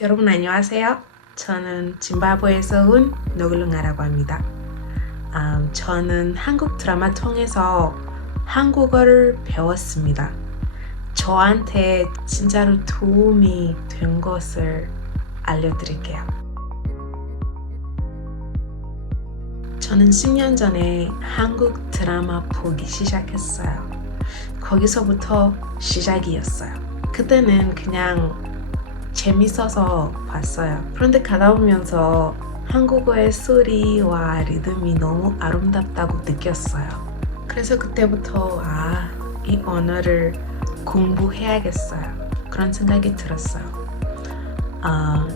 여러분 안녕하세요. 저는 짐바브웨에서 온 노글룽아라고 합니다. 저는 한국 드라마 통해서 한국어를 배웠습니다. 저한테 진짜로 도움이 된 것을 알려드릴게요. 저는 10년 전에 한국 드라마 보기 시작했어요. 거기서부터 시작이었어요. 그때는 그냥 재밌어서 봤어요. 그런데 가다 보면서 한국어의 소리와 리듬이 너무 아름답다고 느꼈어요. 그래서 그때부터 이 언어를 공부해야겠어요. 그런 생각이 들었어요.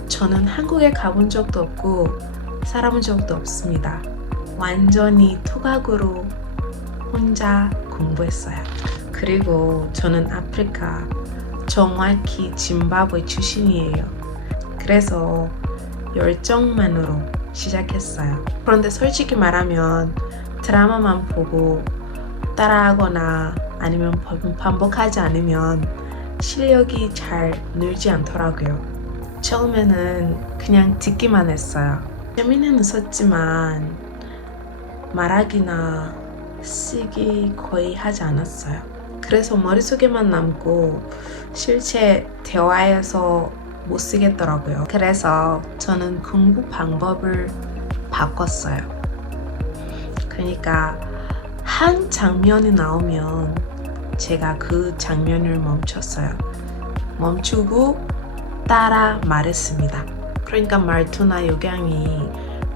저는 한국에 가본 적도 없고 살아본 적도 없습니다. 완전히 토각으로 혼자 공부했어요. 그리고 저는 아프리카, 정확히 짐바브웨 출신이에요. 그래서 열정만으로 시작했어요. 그런데 솔직히 말하면 드라마만 보고 따라하거나 아니면 반복하지 않으면 실력이 잘 늘지 않더라고요. 처음에는 그냥 듣기만 했어요. 재미는 있었지만 말하기나 쓰기 거의 하지 않았어요. 그래서 머릿속에만 남고 실제 대화에서 못 쓰겠더라고요. 그래서 저는 공부 방법을 바꿨어요. 그러니까 한 장면이 나오면 제가 그 장면을 멈췄어요. 멈추고 따라 말했습니다. 그러니까 말투나 억양이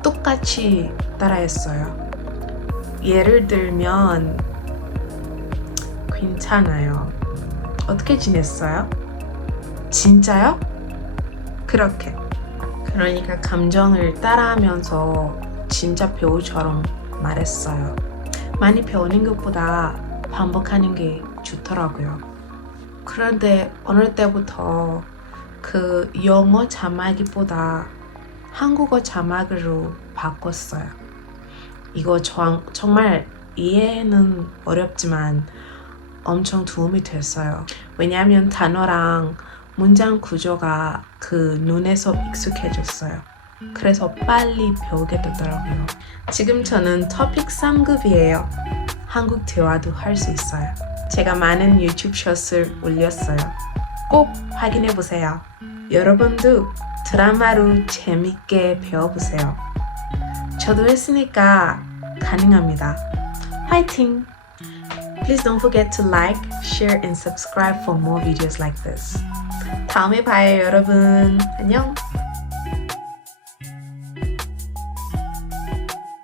똑같이 따라했어요. 예를 들면 괜찮아요. 어떻게 지냈어요? 진짜요? 그렇게. 그러니까 감정을 따라하면서 진짜 배우처럼 말했어요. 많이 배우는 것보다 반복하는 게 좋더라고요. 그런데 어느 때부터 그 영어 자막보다 한국어 자막으로 바꿨어요. 이거 정말 이해는 어렵지만 엄청 도움이 됐어요. 왜냐하면 단어랑 문장 구조가 그 눈에서 익숙해졌어요. 그래서 빨리 배우게 되더라고요. 지금 저는 토픽 3급이에요. 한국 대화도 할 수 있어요. 제가 많은 유튜브 숏을 올렸어요. 꼭 확인해 보세요. 여러분도 드라마로 재밌게 배워보세요. 저도 했으니까 가능합니다. 화이팅! Please don't forget to like, share, and subscribe for more videos like this. 다음에 봐요, 여러분. 안녕!